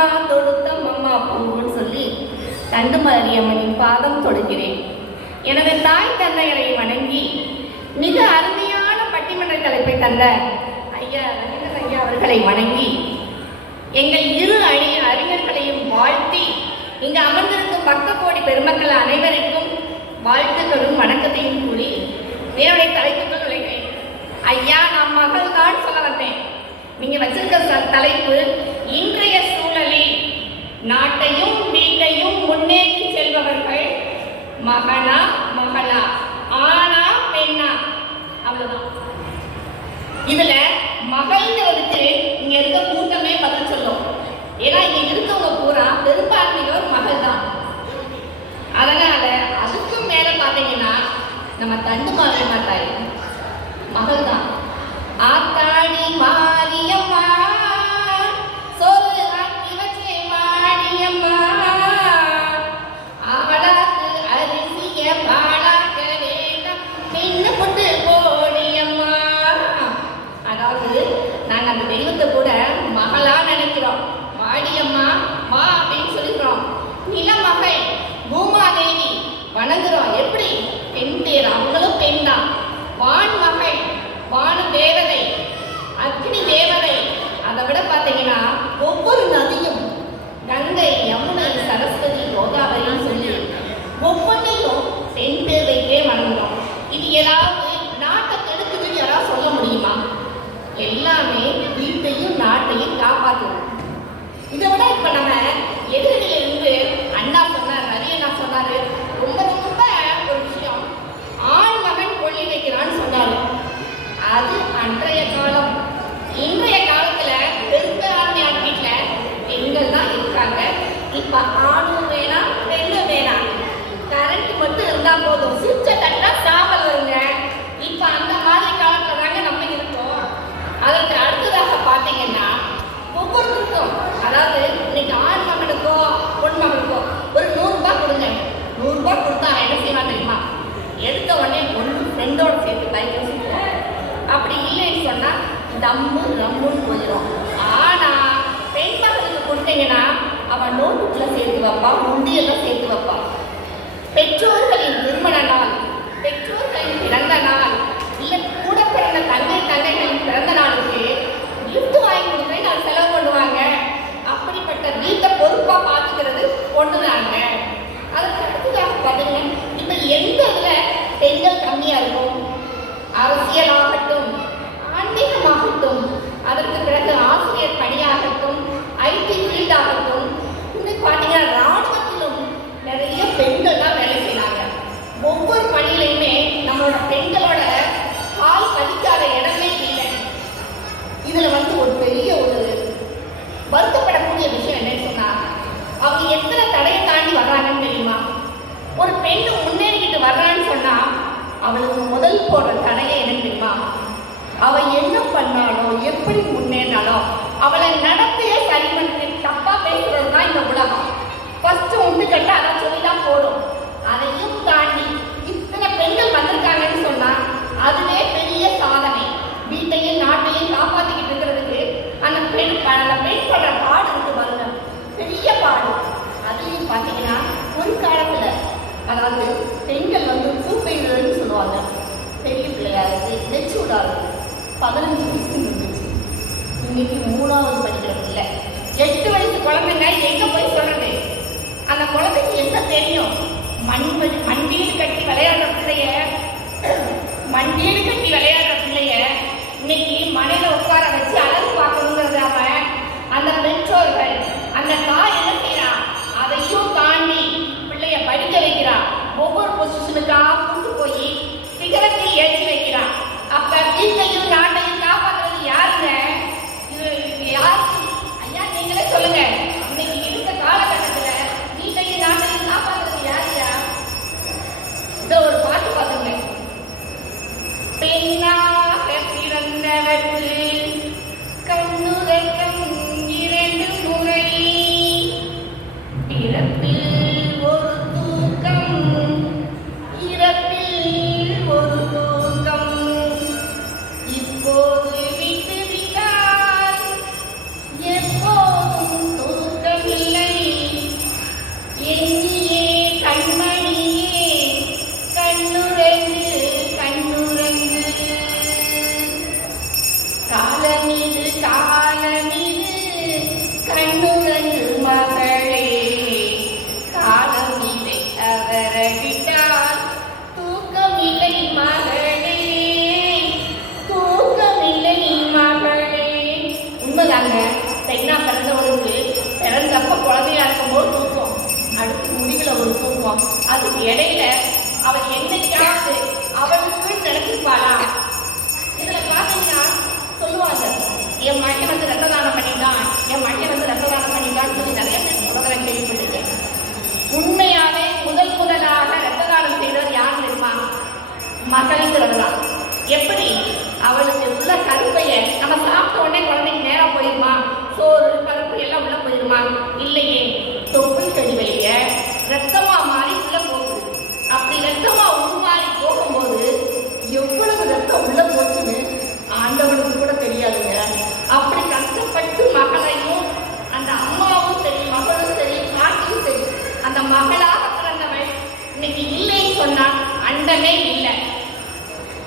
அம்மா தொடுத்த அம்மா பூன்னு சொல்லி தண்டுமாரியம்மனின் பாதம் தொடுகிறேன். எனது தாய் தந்தையரை வணங்கி மிக அருமையான பட்டிமன்ற தலைப்பை தந்த ஐயா ரவீந்திரன் ஐயா அவர்களை வணங்கி எங்கள் இரு அறிஞர்களையும் வாழ்த்தி இங்கு அமர்ந்திருக்கும் பக்த கோடி பெருமக்கள் அனைவருக்கும் வாழ்த்துக்களும் வணக்கத்தையும் கூறி என்னுடைய தலைப்புகள் உழைக்கிறேன். ஐயா, நான் மகள் தான் சொல்ல வந்தேன். நீங்க வச்சிருக்க தலைப்பு இன்றைய சூழலில் நாட்டையும் வீட்டையும் முன்னேற்றி செல்பவர்கள் மகனா மகளா, ஆனா பெண்ணா, அவ்வளவுதான். இதுல மகள்ங்கிறதுக்கு இங்க இருக்க கூட்டமே பதில் சொல்லும். ஏன்னா இங்க இருக்கவங்க பூரா பெரும்பான்மையோர் மகள் தான். அதனால அதுக்கும் மேல பாத்தீங்கன்னா நம்ம தண்டுமாரியம்மா தாய் மகள் தான். ஆத்தாடி மாரியம்மா சோறு ஆக்கி வச்சே மாரியம்மா, ஆடாக்கு அரிசிய பாடாக்க வேண்டாம் நின்று கொண்டு போடியம்மா. அதாவது நாங்க அந்த தெய்வத்தை கூட மகளா நினைக்கிறோம். மாடியம்மா மா அப்படின்னு சொல்லிக்கிறோம். நிலமகள் பூமாதேவி வணங்குறோம். எப்படி? பெண் தேர், அவங்களும் பெண் தான். வான் மகள், வானு தேவதை, அக்னி தேவதை. அதை விட பார்த்தீங்கன்னா ஒவ்வொரு நதியும் கங்கை, யமுனை, சரஸ்வதி, கோதாவரின்னு சொல்லி ஒவ்வொன்றையும் பெண் தேவைக்கே வணங்குறோம். இது ஏதாவது நாட்டை கெடுக்குதுன்னு யாராவது சொல்ல முடியுமா? எல்லாமே வீட்டையும் நாட்டையும் காப்பாற்றுவோம். இதை விட இப்ப நம்ம எதிரிலிருந்து அண்ணா சொன்னார், நிறைய அண்ணா சொன்னாரு, ரொம்ப ரொம்ப ஒரு விஷயம், ஆண் மகன் கொள்ளி வைக்கிறான்னு சொன்னாரு. அது அன்றைய காலம். இன்றைய காலத்துல பெரும்பான்மையான வீட்டுல பெண்கள் தான் இருக்காங்க. இப்ப ஆணும் வேணாம் பெண்ணும் வேணாம், கரண்ட் மட்டும் இருந்தா போதும், சுவிட்ச தட்டா சாம்பல் வருங்க. இப்ப அந்த மாதிரி காலத்துல தாங்க நம்ம இருக்கோம். அதற்கு அடுத்ததாக பாத்தீங்கன்னா ஒவ்வொருத்தருக்கும், அதாவது இன்னைக்கு ஆண் மகனுக்கோ பொன் மகனுக்கோ ஒரு 100 ரூபாய் கொடுங்க. 100 ரூபாய் கொடுத்தா என்ன செய்யலாம் தெரியுமா? எடுத்த உடனே ஒன்று ஃப்ரெண்டோட சேர்த்து பைக் வச்சுக்குவோம். அப்படி இல்லைன்னு சொன்னா தம்மு ரம்முன்னு போயிடும். ஆனா பெண் மகளுக்கு கொடுத்தீங்கன்னா அவன் நோட்டுக்குள்ள சேர்த்து வைப்பா, முண்டியெல்லாம் சேர்த்து வைப்பா. பெற்றோர்களின் திருமண நாள், பெற்றோர்களின் பிறந்த நாள், இல்லை கூட பிறந்த தங்கைகளின் பிறந்த நாளுக்கு கிஃப்ட் வாங்கி கொடுத்து நான் செலவு பண்ணுவாங்க. அப்படிப்பட்ட வீட்டை பொறுப்பா பார்த்துக்கிறது ஒண்ணுதாங்க. அதுக்கு அடுத்ததாக பாருங்க, இப்ப எந்த இதுல பெண்கள் கம்மியா இருக்கும்? அரசியலாகட்டும், ஆன்மீகமாகட்டும், அதற்கு பிறகு ஆசிரியர் பணியாகட்டும், ஐடி ஃபீல்ட் ஆகட்டும், இன்னும் பார்த்தீங்கன்னா ராணுவத்திலும் நிறைய பெண்கள் தான் வேலை செய்யறாங்க. ஒவ்வொரு பணியிலையுமே நம்மளோட பெண்களோட கால் பதிக்காத இடமே இல்லை. இதுல ஒரு பெரிய ஒரு வருத்தப்படக்கூடிய விஷயம் என்னன்னு சொன்னா, அவங்க எத்தனை தடையை தாண்டி வர்றாங்கன்னு தெரியுமா? ஒரு பெண்ணு முன்னேறிக்கிட்டு வர்றான்னு சொன்னா அவளுக்கு முதல் போடுற தடையை என்னன்னு தெரியுமா? அவ என்ன பண்ணாலும் எப்படி முன்னேறினாலும் அவளை நடத்தையே சரி பண்ணி தப்பா பேசுறது தான் இந்த உலகம். ஃபர்ஸ்ட் உண்டு கட்ட அதை சொல்லிதான் போடும். அதையும் தாண்டி இத்தனை பெண்கள் வந்திருக்காங்கன்னு சொன்னா அதுவே பெரிய சாதனை. வீட்டையும் நாட்டையும் காப்பாற்றிக்கிட்டு இருக்கிறதுக்கு அந்த பெண் படுற பாடு இருக்கு பாருங்க, பெரிய பாடு. அதுலேயும் பார்த்தீங்கன்னா ஒரு காலத்துல, அதாவது பெண்கள் பூப்பெய்தல்னு சொல்லுவாங்க. பெரிய பிள்ளையா இருக்கு, மெச்சூர்டா இருக்கு, 15 வயசு இருந்துச்சு. இன்னைக்கு 3வது படிக்கிற பிள்ளை, 8 வயசு குழந்தைங்க எங்க போய் சொல்றது? அந்த குழந்தைக்கு என்ன தெரியும்? மண்டியீடு கட்டி விளையாடுற பிள்ளைய, மண்டியீடு கட்டி விளையாடுற பிள்ளைய இன்னைக்கு மனையில உட்கார வச்சு அழகு பார்க்கணுங்கிறது அவன். அந்த பெற்றோர்கள், அந்த தாய் என்ன செய்யறான்? அதையும் தாண்டி பிள்ளைய படிக்க வைக்கிறான். ஒவ்வொரு பொசிஷனுக்கா கூட்டு போய் சிகரத்தில் ஏற்றி வைக்கிறான். அப்ப வீட்டையும் நாட்டையும் காப்பாற்றுறது யாருங்க? இது யாரு? ஐயா நீங்களே சொல்லுங்க. இன்னைக்கு இருக்க காலகட்டத்துல வீட்டையும் நாட்டையும் காப்பாற்றுறது யாருயா? இந்த ஒரு பாட்டு பாத்துங்க. பெண்ணாக பிறந்தவர்கள் கண்ணுதற்கம் 2 முறை, பிறப்பில் ஒரு தூக்கம், இறப்பில் ஒரு தூக்கம், இப்போது விட்டு விட்டால் எப்போதும் தூக்கம் இருக்கும். அதுக்கு இடையில அவள் என்னைக்காவது அவளுக்கு நினைச்சிருப்பாளா? இதுல பாத்தீங்கன்னா சொல்லுவாங்க, என் மகன் வந்து ரத்த தானம் பண்ணிட்டான், என் மகன் வந்து ரத்த தானம் பண்ணிட்டான்னு சொல்லி நிறைய பேர் சொல்றதை கேள்விப்பட்டிருக்கேன். உண்மையாவே முதலாக ரத்த தானம் செய்தவர் யார் தெரியுமா? மகள்ங்கிறதுதான். எப்படி அவளுக்கு உள்ள கருப்பையை நம்ம சாப்பிட்ட உடனே குழந்தை